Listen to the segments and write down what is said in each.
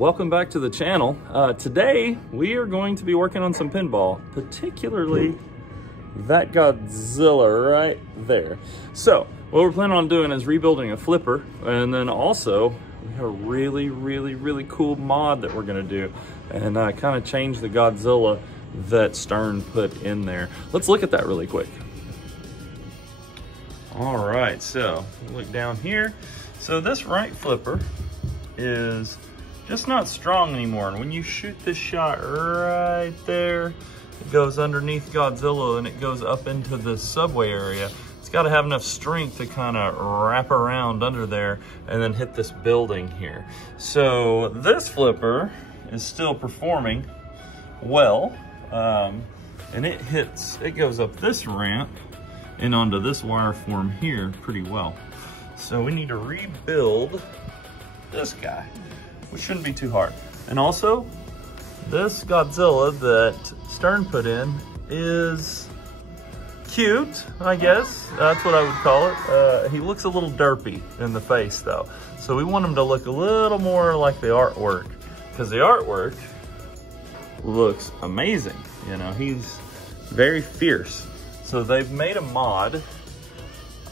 Welcome back to the channel. Today we are going to be working on some pinball, particularly that Godzilla right there. So what we're planning on doing is rebuilding a flipper, and then also we have a really cool mod that we're gonna do and kind of change the Godzilla that Stern put in there. Let's look at that really quick. All right, so look down here. So this right flipper is just not strong anymore. And when you shoot this shot right there, it goes underneath Godzilla and it goes up into the subway area. It's got to have enough strength to kind of wrap around under there and then hit this building here. So this flipper is still performing well. And it goes up this ramp and onto this wire form here pretty well. So we need to rebuild this guy, which shouldn't be too hard. And also, this Godzilla that Stern put in is cute, I guess. That's what I would call it. He looks a little derpy in the face though. So we want him to look a little more like the artwork, because the artwork looks amazing. You know, he's very fierce. So they've made a mod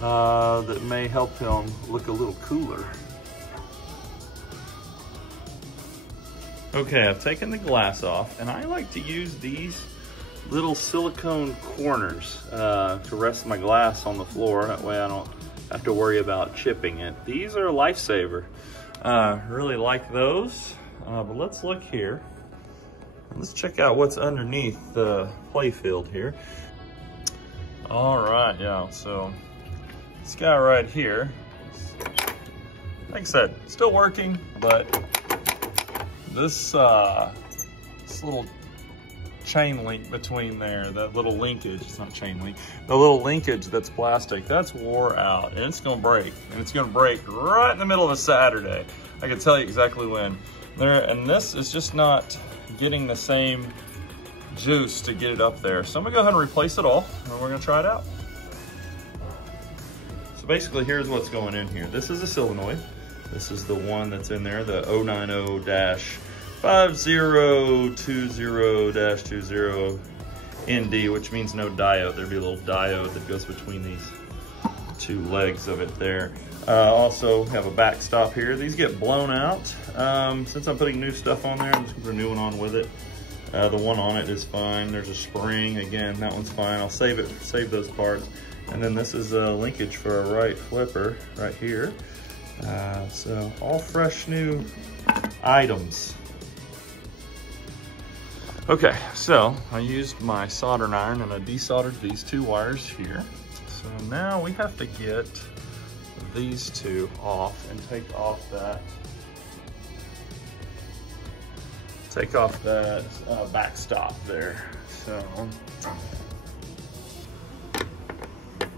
that may help him look a little cooler. Okay, I've taken the glass off, and I like to use these little silicone corners to rest my glass on the floor. That way I don't have to worry about chipping it. These are a lifesaver. Really like those. But let's look here. Let's check out what's underneath the play field here. All right, yeah, so this guy right here, like I said, still working, but this little chain link between there, that little linkage, it's not chain link, the little linkage that's plastic, that's wore out and it's gonna break. And it's gonna break right in the middle of a Saturday. I can tell you exactly when. And this is just not getting the same juice to get it up there. So I'm gonna go ahead and replace it all and we're gonna try it out. So basically here's what's going in here. This is a solenoid. This is the one that's in there, the 090-5020-20ND, which means no diode. There'd be a little diode that goes between these two legs of it there. Also have a backstop here. These get blown out. Since I'm putting new stuff on there, I'm just gonna put a new one on with it. The one on it is fine. There's a spring, again, that one's fine. I'll save those parts. And then this is a linkage for a right flipper right here. So all fresh new items. Okay, so I used my soldering iron and I desoldered these two wires here. So now we have to get these two off and take off that backstop there. So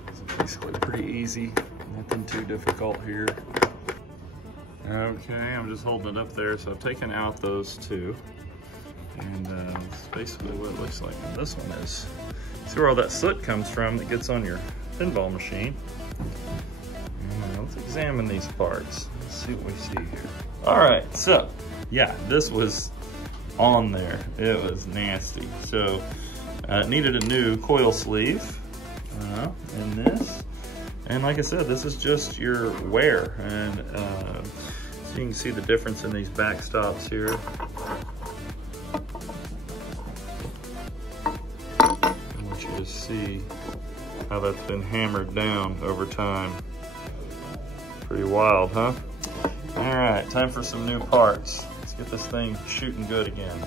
it's basically pretty easy, nothing too difficult here. Okay, I'm just holding it up there. So I've taken out those two, and that's basically what it looks like. And this one is, see where all that soot comes from that gets on your pinball machine. Let's examine these parts. Let's see what we see here. All right, so yeah, this was on there. It was nasty. So it needed a new coil sleeve in this. And like I said, this is just your wear. And so you can see the difference in these backstops here. I want you to see how that's been hammered down over time. Pretty wild, huh? All right, time for some new parts. Let's get this thing shooting good again.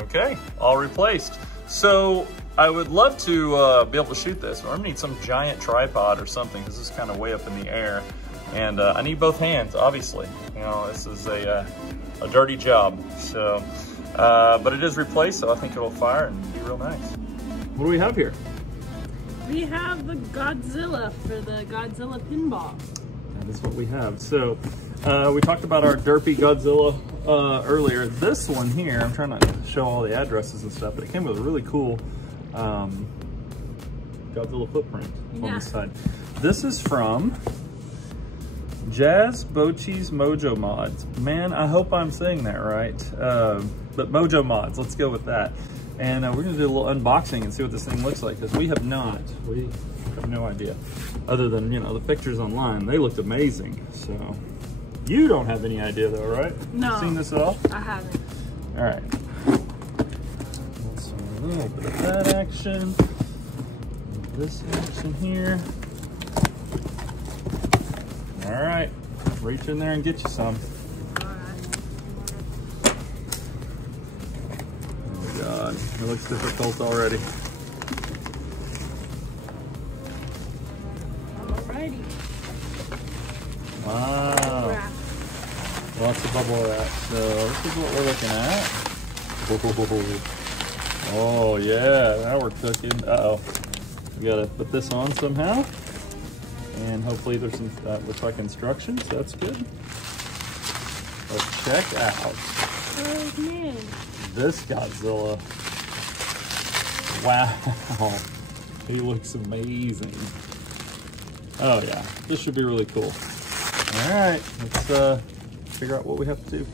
Okay, all replaced. So I would love to be able to shoot this. I'm gonna need some giant tripod or something, because this is kind of way up in the air. And I need both hands, obviously. You know, this is a dirty job. So, but it is replaced, so I think it'll fire and be real nice. What do we have here? We have the Godzilla for the Godzilla Pinball. That is what we have. So we talked about our derpy Godzilla earlier. This one here, I'm trying to show all the addresses and stuff, but it came with a really cool Godzilla footprint on the side. This is from Jazz Bochi's Mojo Mods. Man, I hope I'm saying that right. But Mojo Mods, let's go with that. And we're gonna do a little unboxing and see what this thing looks like, because we have no idea. Other than, you know, the pictures online, they looked amazing. So, you don't have any idea though, right? No. You've seen this at all? I haven't. All right. So a little bit of that action. This action here. All right, reach in there and get you some. All right. Oh God, it looks difficult already. Alrighty. Wow. Wrap. Lots of bubble wrap. So this is what we're looking at. Oh yeah, now we're cooking. Uh-oh. We gotta put this on somehow. And hopefully there's some, looks like instructions. That's good. Let's check out Oh man. this Godzilla. Wow. He looks amazing. Oh yeah, this should be really cool. All right, let's figure out what we have to do.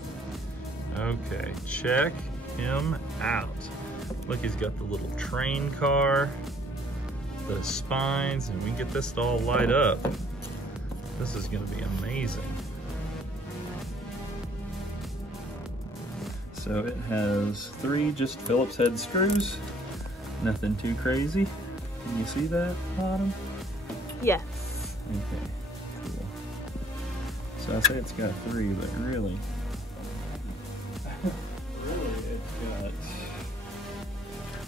Okay, check him out. Look, he's got the little train car, the spines, and we can get this to all light up. This is gonna be amazing. So it has 3 just Phillips head screws. Nothing too crazy. Can you see that bottom? Yes. Okay, cool. So I say it's got 3, but really, it's got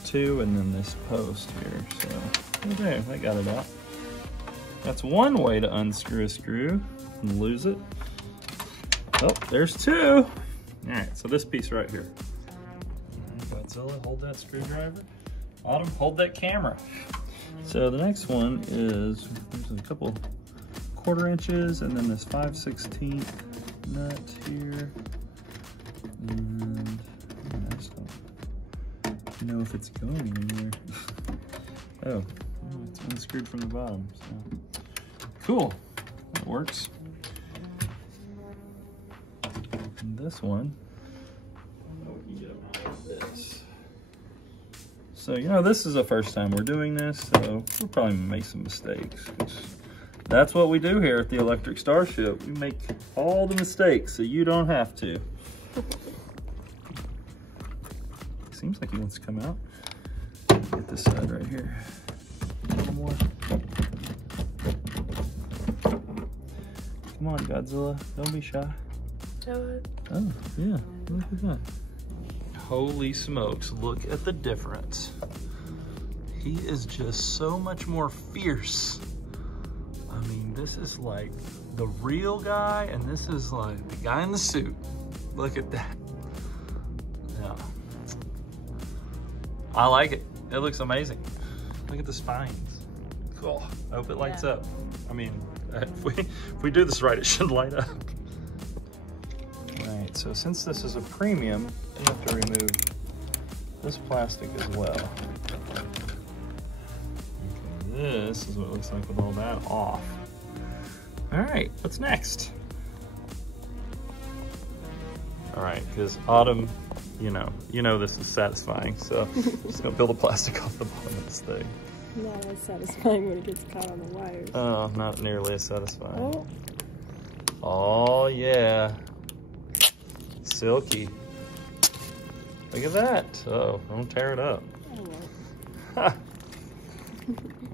2 and then this post here. So okay, I got it out. That's one way to unscrew a screw and lose it. Oh, there's 2. All right, so this piece right here. Godzilla, hold that screwdriver. Autumn, hold that camera. So the next one is, there's a couple 1/4 inches and then this 5/16 nut here. And I just don't know if it's going anywhere. Oh, it's unscrewed from the bottom. So. Cool, that works. And this one, we can get them out like this. So, you know, this is the first time we're doing this, so we'll probably make some mistakes. That's what we do here at the Electric Starship. We make all the mistakes so you don't have to. Seems like he wants to come out. Get this side right here. A little more. Come on, Godzilla. Don't be shy. Oh, yeah. Look at that. Holy smokes, look at the difference. He is just so much more fierce. I mean, this is like the real guy, and this is like the guy in the suit. Look at that. Yeah. I like it. It looks amazing. Look at the spines. Cool. I hope it lights up. I mean, if we do this right, it should light up. Right, so since this is a premium, you have to remove this plastic as well. Okay, this is what it looks like with all that off. All right, what's next? All right, because Autumn, you know this is satisfying, so I'm just gonna peel the plastic off the bottom of this thing. Not as satisfying when it gets caught on the wires. Oh, not nearly as satisfying. Oh. Oh yeah. Silky. Look at that. Oh, don't tear it up. All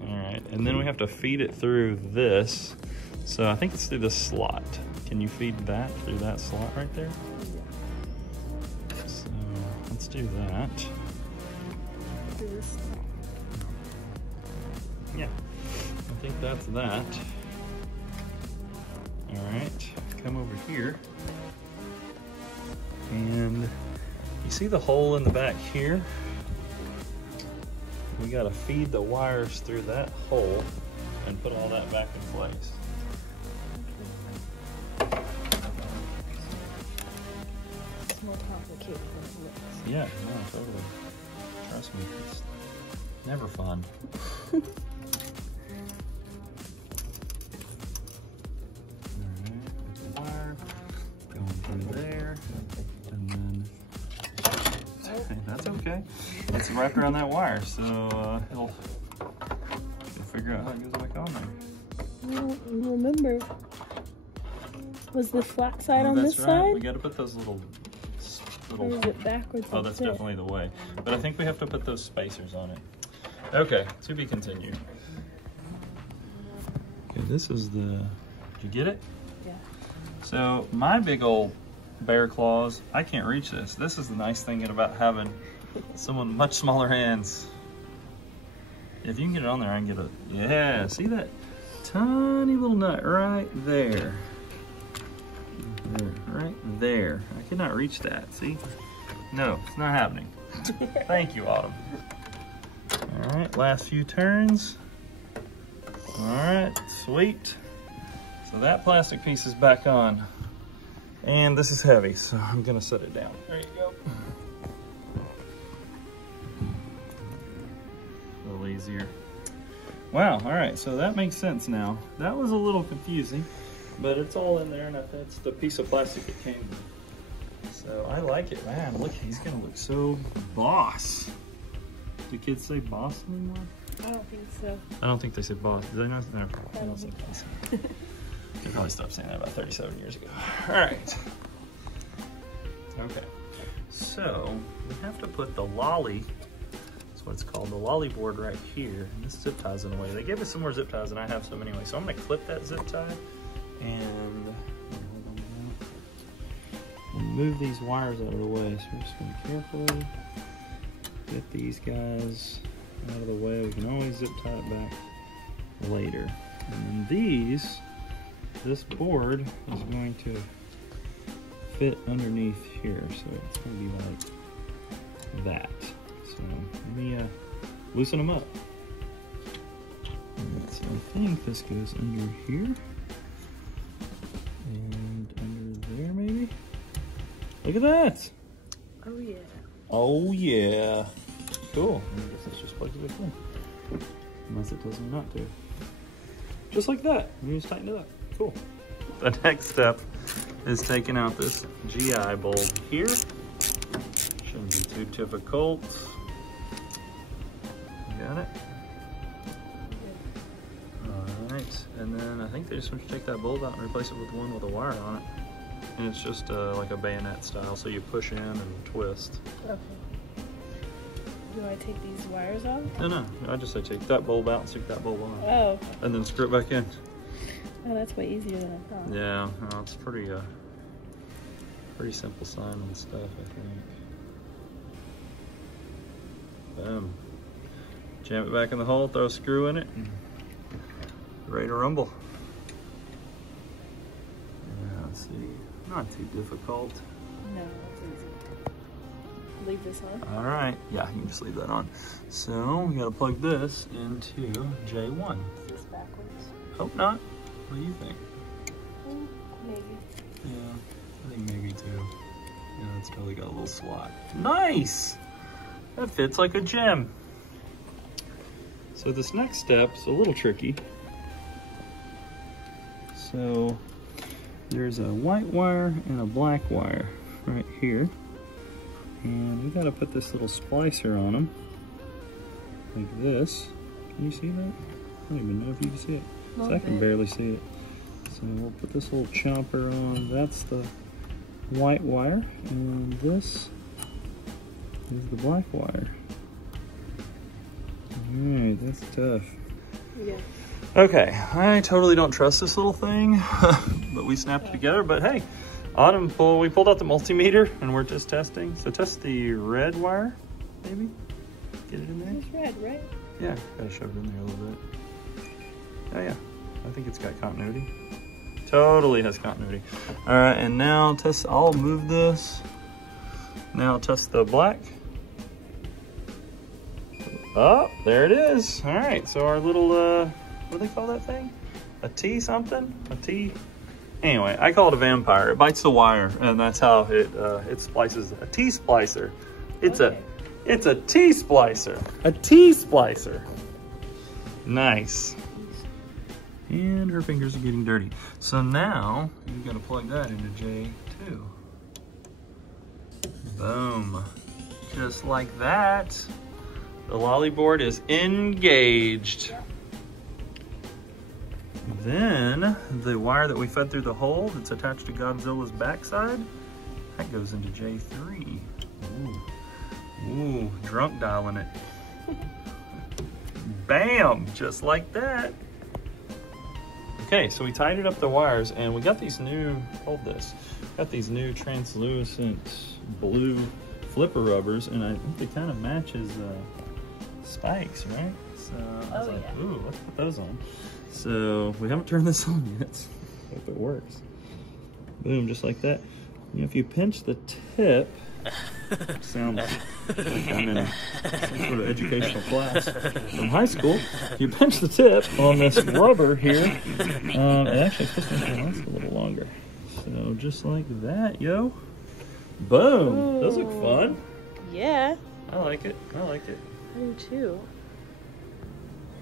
right, and then we have to feed it through this. So I think it's through this slot. Can you feed that through that slot right there? Yeah. So let's do that. Yeah, I think that's that. All right, come over here. And you see the hole in the back here? We gotta feed the wires through that hole and put all that back in place. It's more complicated than it looks. Yeah, no, totally. Trust me, it's never fun. Alright. wrapped around that wire, so he'll figure out how it goes back on there. I don't remember. Was the flat side on this right. side? We got to put those little. Or is it backwards? Oh, that's definitely the way. But I think we have to put those spacers on it. Okay, to be continued. Okay, this is the. Did you get it? Yeah. So my big old bear claws, I can't reach this. This is the nice thing about having someone with much smaller hands. If you can get it on there, I can get it. Yeah, see that tiny little nut right there. Right there. I cannot reach that, see? No, it's not happening. Thank you, Autumn. All right, last few turns. All right, sweet. So that plastic piece is back on. And this is heavy, so I'm gonna set it down. There you go. A little easier. Wow, all right, so that makes sense now. That was a little confusing, but it's all in there, and that's the piece of plastic it came with. So I like it, man. Look, he's gonna look so boss. Do kids say boss anymore? I don't think so. I don't think they say boss. Do they not? No, I don't think boss. They probably stopped saying that about 37 years ago. All right. Okay. So we have to put the lolly, that's what it's called, the lolly board right here. And this zip ties in a way. They gave us some more zip ties, and I have some anyway. So I'm gonna clip that zip tie and we'll move these wires out of the way. So we're just gonna carefully get these guys out of the way. We can always zip tie it back later. And then this board is going to fit underneath here, so it's going to be like that. So let me loosen them up. Right, so I think this goes under here and under there maybe. Look at that! Oh yeah. Oh yeah. Cool. I guess this just plugs it back in. Unless it doesn't not do. Just like that. You just tighten it up. Cool. The next step is taking out this GI bulb here. Shouldn't be too difficult. Got it? Alright, and then I think they just want to take that bulb out and replace it with one with a wire on it. And it's just like a bayonet style, so you push in and twist. Okay. Do I take these wires off? No, I just say take that bulb out and stick that bulb on. Oh. And then screw it back in. Oh, that's way easier than I thought. Yeah, no, it's pretty simple Simon stuff, I think. Boom. Jam it back in the hole, throw a screw in it, and ready to rumble. Yeah, let's see. Not too difficult. No, that's easy. Leave this on? All right. Yeah, you can just leave that on. So we gotta plug this into J1. Is this backwards? Hope not. What do you think? Maybe. Yeah, I think maybe too. Yeah, it's probably got a little slot. Nice! That fits like a gem. So this next step's a little tricky. So there's a white wire and a black wire right here. And we gotta put this little splicer on them, like this. Can you see that? I don't even know if you can see it. So I can barely see it. So we'll put this little chomper on. That's the white wire, and this is the black wire. Alright, that's tough. Yeah. Okay, I totally don't trust this little thing, but we snapped it together. But hey, Autumn, we pulled out the multimeter and we're just testing. So test the red wire, maybe? Get it in there? It's red, right? Yeah, gotta shove it in there a little bit. Oh yeah, I think it's got continuity. Totally has continuity. All right, and now test, I'll move this. Now test the black. Oh, there it is. All right, so our little, what do they call that thing? A T something? A T? Anyway, I call it a vampire. It bites the wire, and that's how it splices. A T splicer. It's a T splicer. A T splicer. Nice. And her fingers are getting dirty. So now you've got to plug that into J2. Boom. Just like that. The lolly board is engaged. Then the wire that we fed through the hole that's attached to Godzilla's backside, that goes into J3. Ooh, drunk dialing it. Bam, just like that. Okay, so we tidied up the wires and we got these new, hold this, got these new translucent blue flipper rubbers, and I think they kind of match his spikes, right? So I was like, yeah. ooh, let's put those on. So we haven't turned this on yet. Hope it works. Boom, just like that. You know, if you pinch the tip, sound like I'm in some sort of educational class from high school. If you pinch the tip on this rubber here, it actually supposed to make it last a little longer. So just like that, yo. Boom. Ooh. Those look fun. Yeah. I like it. I like it. I do too.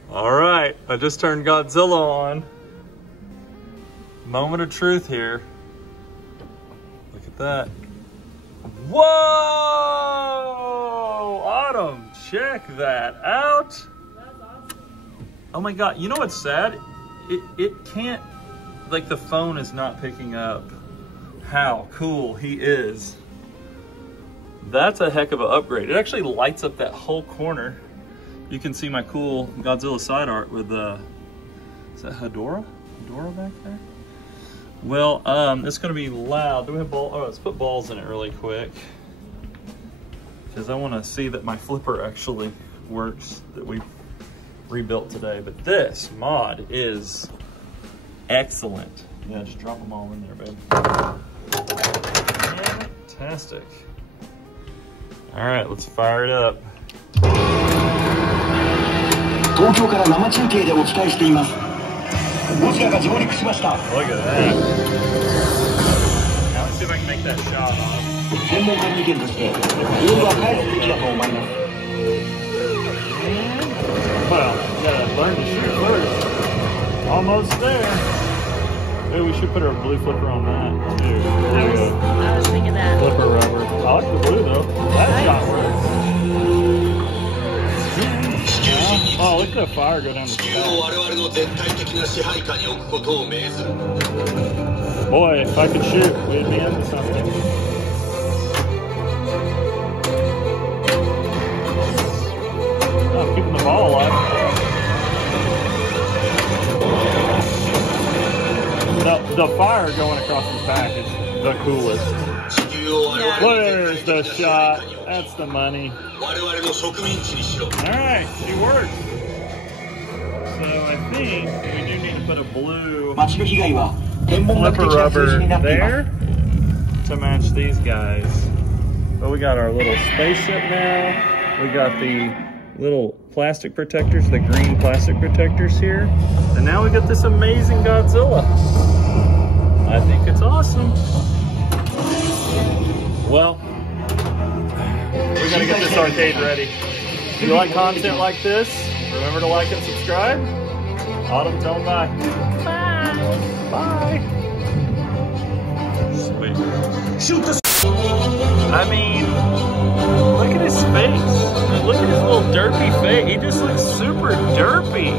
All right, I just turned Godzilla on. Moment of truth here. Look at that. Whoa! Autumn, check that out. That's awesome. Oh my God, you know what's sad? It can't, like the phone is not picking up how cool he is. That's a heck of an upgrade. It actually lights up that whole corner. You can see my cool Godzilla side art with, is that Hedorah? Hedorah back there? Well, it's gonna be loud. Do we have balls? Oh, let's put balls in it really quick. Because I wanna see that my flipper actually works, that we rebuilt today. But this mod is excellent. Yeah, just drop them all in there, babe. Fantastic. All right, let's fire it up. 東京から生中継でお伝えしています。ゴジラが上陸しました。 Look at that. Now let's see if I can make that shot on. 専門家の意見として、ボールは返すべきだと思います。 Well, you gotta learn to shoot first. Almost there. Maybe we should put our blue flipper on that too. There we go. I was thinking that. Flipper rubber. I like the blue though. That shot works. Oh, look at the fire go down the sky. Boy, if I could shoot, we'd be into something. Oh, I'm keeping the ball alive. The fire going across his back is the coolest. Yeah. There's the shot. That's the money. Alright, she works. So I think we do need to put a blue flipper rubber there to match these guys. But we got our little spaceship now. We got the little plastic protectors, the green plastic protectors here. And now we got this amazing Godzilla. I think it's awesome. Well, we gotta get this arcade ready. If you like content like this, remember to like and subscribe. Autumn, tell them bye. Bye. Bye. Sweet. Shoot the. I mean, look at his face. Look at his little derpy face. He just looks super derpy.